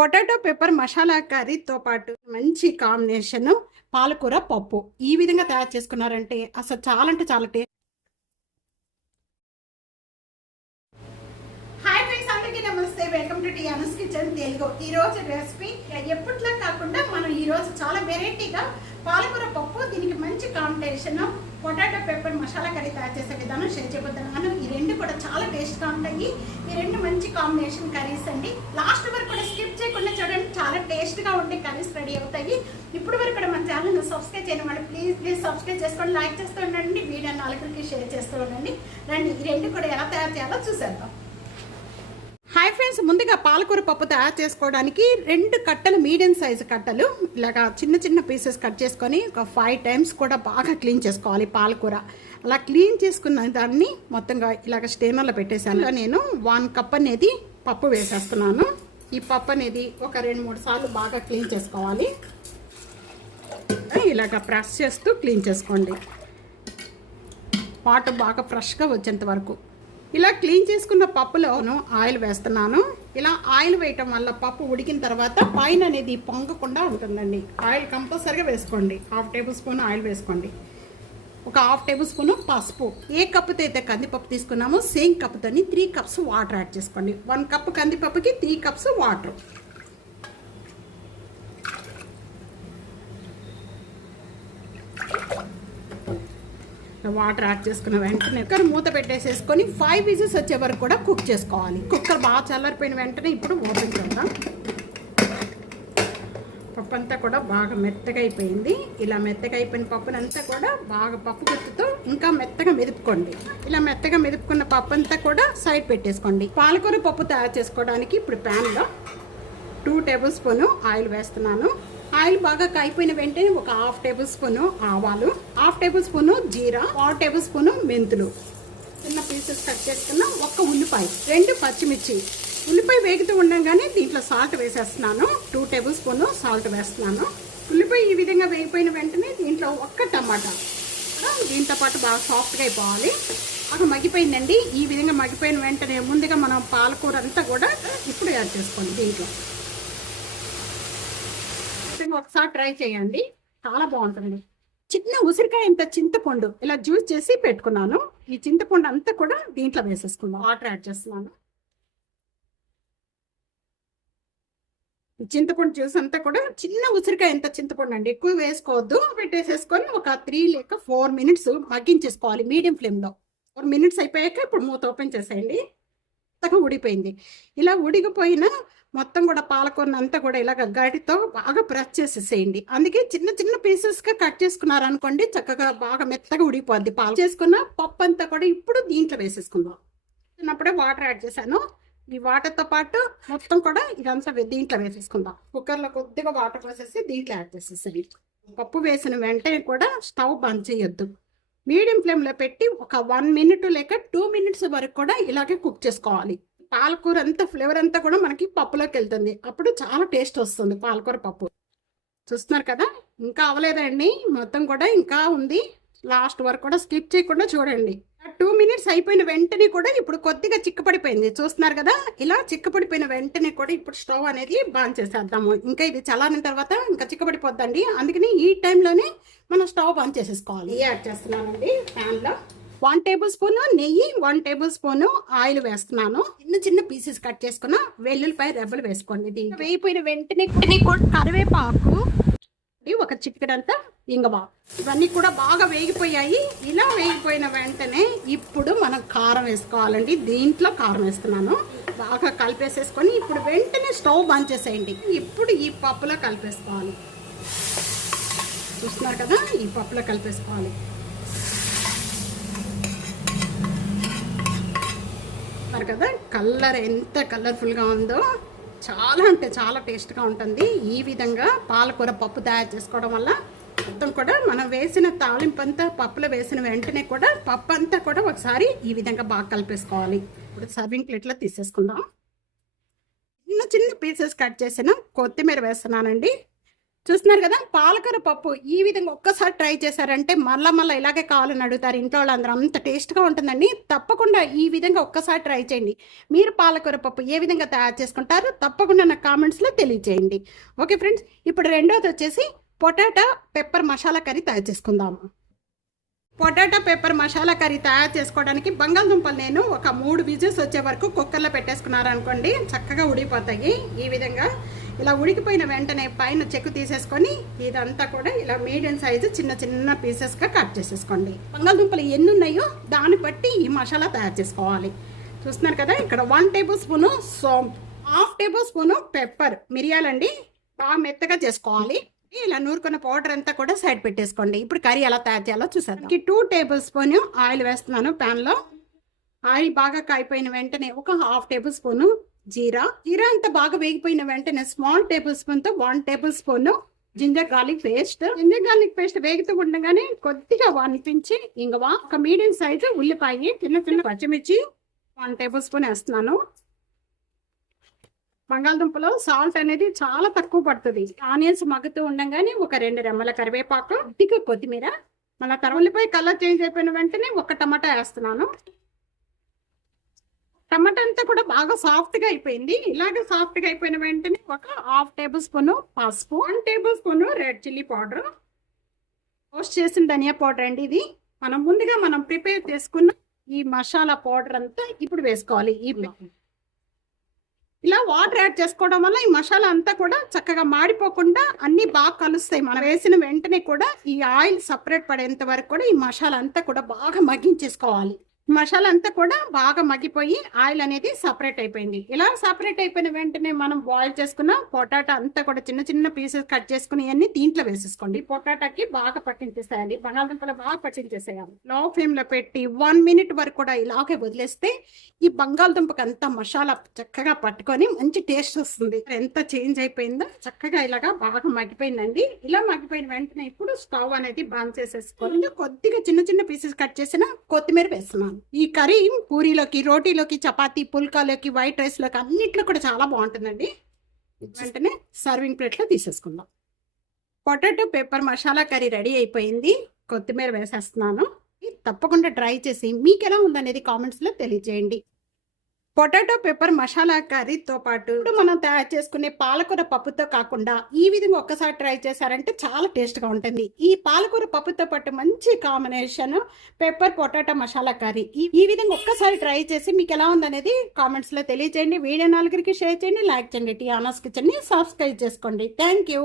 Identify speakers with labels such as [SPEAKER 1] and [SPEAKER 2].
[SPEAKER 1] Potato pepper masala కర్రీతో పాటు మంచి combination పాలకూర పప్పు. ఈ విధంగా తయారు చేసుకున్నారంటే అసలు చాలా అంటే చాలా టేస్ట్. హాయ్ ఫ్రెండ్స్ అందరికీ నమస్తే. Welcome to Tiana's kitchen Telugu ఈ రోజు రెసిపీ ఎప్పట్లా కాకుండా మనం ఈ రోజు చాలా వెరైటీగా పాలకూర పప్పు దీనికి మంచి combination potato pepper masala curry తయారు చేసే విధానం షేర్ చేయబోతున్నాను. ఈ రెండు కూడా చాలా టేస్ట్గా ఉంటాయి. ఈ రెండు మంచి కాంబినేషన్ కర్రీస్ అండి. లాస్ట్ వరకు కూడా స్కిప్ చేయకుండా చూడండి చాలా టేస్ట్గా ఉండే కర్రీస్ రెడీ ఇప్పుడు వరకు కూడా మన ఛానల్ను సబ్స్క్రైబ్ చేయడం వల్ల ప్లీజ్ ప్లీజ్ సబ్స్క్రైబ్ చేసుకోండి లైక్ చేస్తూ ఉండండి. వీడియో నాలుగురికి షేర్ చేస్తూ ఉండండి. రండి ఈ రెండు కూడా ఎలా తయారు చేయాలో చూసేద్దాం. హాయ్ ఫ్రెండ్స్ ముందుగా పాలకూర పప్పు తయారు చేసుకోవడానికి రెండు కట్టలు మీడియం సైజు కట్టలు ఇలాగా చిన్న చిన్న పీసెస్ కట్ చేసుకొని ఒక ఫైవ్ టైమ్స్ కూడా బాగా క్లీన్ చేసుకోవాలి పాలకూర. అలా క్లీన్ చేసుకున్న దాన్ని మొత్తంగా ఇలాగ స్టేనర్లో పెట్టేశాను. నేను వన్ కప్ అనేది పప్పు వేసేస్తున్నాను. ఈ పప్పు అనేది ఒక రెండు మూడు సార్లు బాగా క్లీన్ చేసుకోవాలి. ఇలాగ ప్రెస్ చేస్తూ క్లీన్ చేసుకోండి. వాటర్ బాగా ఫ్రెష్గా వచ్చేంత వరకు. ఇలా క్లీన్ చేసుకున్న పప్పులోను ఆయిల్ వేస్తున్నాను. ఇలా ఆయిల్ వేయటం వల్ల పప్పు ఉడికిన తర్వాత పైన అనేది పొంగకుండా ఉంటుందండి. ఆయిల్ కంపల్సరిగా వేసుకోండి. హాఫ్ టేబుల్ స్పూన్ ఆయిల్ వేసుకోండి. ఒక హాఫ్ టేబుల్ స్పూన్ పసుపు. ఏ కప్పుతో అయితే కందిపప్పు తీసుకున్నామో సేమ్ కప్పుతోని త్రీ కప్స్ వాటర్ యాడ్ చేసుకోండి. One cup కందిపప్పుకి three cups water water add చేసుకున్న వెంటనే కుక్కర్ మూత పెట్టేసేసుకొని ఫైవ్ విజిల్స్ వచ్చే వరకు కూడా కుక్ చేసుకోవాలి. కుక్కర్ బాగా చల్లారిపోయిన వెంటనే ఇప్పుడు ఓపెన్ చేద్దాం. పప్పు అంతా కూడా బాగా మెత్తగా అయిపోయింది. ఇలా మెత్తగా అయిపోయిన పప్పునంతా కూడా బాగా పప్పు గుత్తుతో ఇంకా మెత్తగా మెదుపుకోండి. ఇలా మెత్తగా మెదుపుకున్న పప్పు అంతా కూడా సైడ్ పెట్టేసుకోండి. పాలకూర పప్పు తయారు చేసుకోవడానికి ఇప్పుడు ప్యాన్లో టూ టేబుల్ స్పూను ఆయిల్ వేస్తున్నాను. ఆయిల్ బాగా కాయిపోయిన వెంటనే ఒక హాఫ్ టేబుల్ స్పూన్ ఆవాలు హాఫ్ టేబుల్ స్పూన్ జీరా హాఫ్ టేబుల్ స్పూన్ మెంతులు. చిన్న పీసెస్ కట్ చేసుకున్న ఒక్క ఉల్లిపాయ రెండు పచ్చిమిర్చి. ఉల్లిపాయ వేగుతూ ఉండగానే దీంట్లో సాల్ట్ వేసేస్తున్నాను. టూ టేబుల్ స్పూన్ సాల్ట్ వేస్తున్నాను. ఉల్లిపాయ ఈ విధంగా వేగిపోయిన వెంటనే దీంట్లో ఒక్క టమాటా. దీంతో పాటు బాగా సాఫ్ట్గా అయిపోవాలి. అక్కడ మగ్గిపోయిందండి. ఈ విధంగా మగ్గిపోయిన వెంటనే ముందుగా మనం పాలకూర అంతా కూడా ఇప్పుడు యాడ్ చేసుకోండి దీంట్లో. ఒకసారి ట్రై చేయండి. చాలా బాగుంటుంది. చిన్న ఉసిరికాయ ఇంత చింతపండు ఇలా జ్యూస్ చేసి పెట్టుకున్నాను. ఈ చింతపండు అంతా కూడా దీంట్లో వేసేసుకుందాం. వాటర్ యాడ్ చేస్తున్నాను. చింతపండు జ్యూస్ అంతా కూడా చిన్న ఉసిరికాయ ఎంత చింతపండు అండి. ఎక్కువ వేసుకోవద్దు. పెట్టేసేసుకొని ఒక త్రీ లేక ఫోర్ మినిట్స్ మగ్గించేసుకోవాలి మీడియం ఫ్లేమ్లో. ఫోర్ మినిట్స్ అయిపోయాక ఇప్పుడు మూత ఓపెన్ చేసేయండి. మెత్తగా ఉడిపోయింది ఇలా ఉడిగిపోయిన మొత్తం కూడా పాలకొన్న అంతా కూడా ఇలాగ గడితో బాగా ప్రెస్ చేసేసేయండి. అందుకే చిన్న చిన్న పీసెస్గా కట్ చేసుకున్నారు అనుకోండి చక్కగా బాగా మెత్తగా ఉడికిపోద్ది పాలు. చేసుకున్న పప్పు అంతా కూడా ఇప్పుడు దీంట్లో వేసేసుకుందాం. చిన్నప్పుడే వాటర్ యాడ్ చేశాను. ఈ వాటర్తో పాటు మొత్తం కూడా ఇదంతా దీంట్లో వేసేసుకుందాం. కుక్కర్లో కొద్దిగా వాటర్ వేసేసి దీంట్లో యాడ్ చేసేసేయండి. పప్పు వేసిన వెంటనే కూడా స్టవ్ బంద్ చేయొద్దు. మీడియం ఫ్లేమ్లో పెట్టి ఒక వన్ మినిట్ లేక టూ మినిట్స్ వరకు కూడా ఇలాగే కుక్ చేసుకోవాలి. పాలకూర అంతా ఫ్లేవర్ అంతా కూడా మనకి పప్పులోకి వెళ్తుంది. అప్పుడు చాలా టేస్ట్ వస్తుంది పాలకూర పప్పు. చూస్తున్నారు కదా? ఇంకా అవ్వలేదండి మొత్తం కూడా ఇంకా ఉంది. లాస్ట్ వరకు కూడా స్కిప్ చేయకుండా చూడండి. టూ మినిట్స్ అయిపోయిన వెంటనే కూడా ఇప్పుడు కొద్దిగా చిక్కపడిపోయింది. చూస్తున్నారు కదా? ఇలా చిక్కపడిపోయిన వెంటనే కూడా ఇప్పుడు స్టవ్ అనేది బాన్ చేసేద్దాము. ఇంకా ఇది చల్లారిన తర్వాత ఇంకా చిక్కపడిపోద్దండి. అందుకని ఈ టైంలోనే మనం స్టవ్ బాన్ చేసేసుకోవాలి. యాడ్ చేస్తున్నానండి. ప్యాన్లో. వన్ టేబుల్ స్పూన్ నెయ్యి వన్ టేబుల్ స్పూన్ ఆయిల్ వేస్తున్నాను. చిన్న చిన్న పీసెస్ కట్ చేసుకున్న వెల్లుల్లిపాయ రెబ్బలు వేసుకోండి వేయిపోయిన వెంటనే కరివేపాకు ఒక చిటికెడంతా ఇంగమా ఇవన్నీ కూడా బాగా వేగిపోయాయి. ఇలా వేగిపోయిన వెంటనే ఇప్పుడు మనం కారం వేసుకోవాలండి. దీంట్లో కారం వేస్తున్నాను. బాగా కలిపేసేసుకొని ఇప్పుడు వెంటనే స్టవ్ బంద్ చేసేయండి. ఇప్పుడు ఈ పప్పులో కలిపేసుకోవాలి. చూస్తున్నారు కదా? ఈ పప్పులో కలిపేసుకోవాలి. కదా? కలర్ ఎంత కలర్ఫుల్గా ఉందో. చాలా అంటే చాలా టేస్ట్గా ఉంటుంది. ఈ విధంగా పాలకూర పప్పు తయారు చేసుకోవడం వల్ల మొత్తం కూడా మనం వేసిన తాలింపు అంతా పప్పులో వేసిన వెంటనే కూడా పప్పు అంతా కూడా ఒకసారి ఈ విధంగా బాగా కలిపేసుకోవాలి. ఇప్పుడు సర్వింగ్ ప్లేట్లో తీసేసుకుందాం. చిన్న చిన్న పీసెస్ కట్ చేసిన కొత్తిమీర వేస్తున్నానండి. చూస్తున్నారు కదా పాలకూర పప్పు ఈ విధంగా ఒక్కసారి ట్రై చేశారంటే మళ్ళీ మళ్ళీ ఇలాగే కావాలని అడుగుతారు. ఇంట్లో వాళ్ళందరూ అంత టేస్ట్గా ఉంటుందండి. తప్పకుండా ఈ విధంగా ఒక్కసారి ట్రై చేయండి. మీరు పాలకూర పప్పు ఏ విధంగా తయారు చేసుకుంటారు తప్పకుండా నాకు కామెంట్స్లో తెలియజేయండి. ఓకే ఫ్రెండ్స్ ఇప్పుడు రెండోది వచ్చేసి పొటాటో పెప్పర్ మసాలా కర్రీ తయారు చేసుకుందాము. పొటాటో పెప్పర్ మసాలా కర్రీ తయారు చేసుకోవడానికి బంగాళదుంపలు నేను ఒక మూడు విజిల్స్ వచ్చే వరకు కుక్కర్లో పెట్టేసుకున్నారనుకోండి చక్కగా ఉడిపోతాయి ఈ విధంగా. ఇలా ఉడికిపోయిన వెంటనే పైన చెక్కు తీసేసుకొని ఇదంతా కూడా ఇలా మీడియం సైజు చిన్న చిన్న పీసెస్గా కట్ చేసేసుకోండి. బంగాళదుంపలు ఎన్ని ఉన్నాయో దాన్ని బట్టి ఈ మసాలా తయారు చేసుకోవాలి. చూస్తున్నారు కదా ఇక్కడ వన్ టేబుల్ స్పూను సోంప్ హాఫ్ టేబుల్ స్పూను పెప్పర్ మిరియాలండి బాగా మెత్తగా చేసుకోవాలి. ఇలా నూరుకున్న పౌడర్ అంతా కూడా సైడ్ పెట్టేసుకోండి. ఇప్పుడు కర్రీ ఎలా తయారు చేయాలో చూసాను టూ టేబుల్ స్పూన్ ఆయిల్ వేస్తున్నాను ప్యాన్లో ఆయిల్ బాగా కాయిపోయిన వెంటనే ఒక హాఫ్ టేబుల్ స్పూను జీరా. జీరా అంతా బాగా వేగిపోయిన వెంటనే స్మాల్ టేబుల్ స్పూన్తో one tablespoon ginger garlic paste ginger garlic paste వేగుతూ ఉండగానే కొద్దిగా వనిపించి ఇంగవ ఒక మీడియం సైజు ఉల్లిపాయ చిన్న చిన్న పచ్చిమిర్చి వన్ టేబుల్ స్పూన్ వేస్తున్నాను. బంగాళదుంపలో సాల్ట్ అనేది చాలా తక్కువ పడుతుంది. ఆనియన్స్ మగ్గుతూ ఉండగానే ఒక రెండు రెమ్మల కరివేపాకు కొద్దిగా కొత్తిమీర. మళ్ళీ తర్వాత కలర్ చేంజ్ అయిపోయిన వెంటనే ఒక టమాటా వేస్తున్నాను. టమాటా అంతా కూడా బాగా సాఫ్ట్గా అయిపోయింది. ఇలాగే సాఫ్ట్గా అయిపోయిన వెంటనే ఒక హాఫ్ టేబుల్ స్పూన్ పసుపు one tablespoon red chilli powder roast చేసిన ధనియా పౌడర్ అండి ఇది. మనం ముందుగా మనం ప్రిపేర్ చేసుకున్న ఈ మసాలా పౌడర్ అంతా ఇప్పుడు వేసుకోవాలి. ఈ ఇలా వాటర్ యాడ్ చేసుకోవడం వల్ల ఈ మసాలా అంతా కూడా చక్కగా మాడిపోకుండా అన్ని బాగా కలుస్తాయి. మనం వేసిన వెంటనే కూడా ఈ ఆయిల్ సపరేట్ పడేంత వరకు కూడా ఈ మసాలా అంతా కూడా బాగా మగ్గించేసుకోవాలి. మసాలా అంతా కూడా బాగా మగ్గిపోయి ఆయిల్ అనేది సపరేట్ అయిపోయింది. ఇలా సపరేట్ అయిపోయిన వెంటనే మనం బాయిల్ చేసుకున్న పొటాటా అంతా కూడా చిన్న చిన్న పీసెస్ కట్ చేసుకుని అన్ని దీంట్లో వేసేసుకోండి. పొటాటాకి బాగా పట్టించేసేయాలి. బంగాళదుంపలు బాగా పట్టించేసేయాలి. లో ఫ్లేమ్లో పెట్టి వన్ మినిట్ వరకు కూడా ఇలాగే వదిలేస్తే ఈ బంగాళదుంపకి అంతా మసాలా చక్కగా పట్టుకొని మంచి టేస్ట్ వస్తుంది. ఎంత చేంజ్ అయిపోయిందో చక్కగా ఇలాగా బాగా మగ్గిపోయిందండి. ఇలా మగ్గిపోయిన వెంటనే ఇప్పుడు స్టవ్ అనేది బంద్ చేసేసుకోండి కొద్దిగా చిన్న చిన్న పీసెస్ కట్ చేసిన కొత్తిమీర వేస్తున్నాను. ఈ కర్రీ పూరీలోకి రోటీలోకి చపాతీ పుల్కాలోకి వైట్ రైస్లోకి అన్నిట్లో కూడా చాలా బాగుంటుందండి. వెంటనే సర్వింగ్ ప్లేట్లో తీసేసుకుందాం. Potato pepper masala curry ready అయిపోయింది. కొత్తిమీర వేసేస్తున్నాను. తప్పకుండా ట్రై చేసి మీకు ఎలా ఉందనేది కామెంట్స్లో తెలియజేయండి. పొటాటో పెప్పర్ మసాలా కర్రీతో పాటు ఇప్పుడు మనం తయారు చేసుకునే పాలకూర పప్పుతో కాకుండా ఈ విధంగా ఒక్కసారి ట్రై చేశారంటే చాలా టేస్ట్గా ఉంటుంది. ఈ పాలకూర పప్పుతో పాటు మంచి combination pepper potato masala curry. ఈ విధంగా ఒక్కసారి ట్రై చేసి మీకు ఎలా ఉందనేది కామెంట్స్లో తెలియజేయండి. వీడియో నలుగురికి షేర్ చేయండి. లైక్ చేయండి. టీ ఆనర్స్ కిచెన్ని సబ్స్క్రైబ్ చేసుకోండి. Thank you.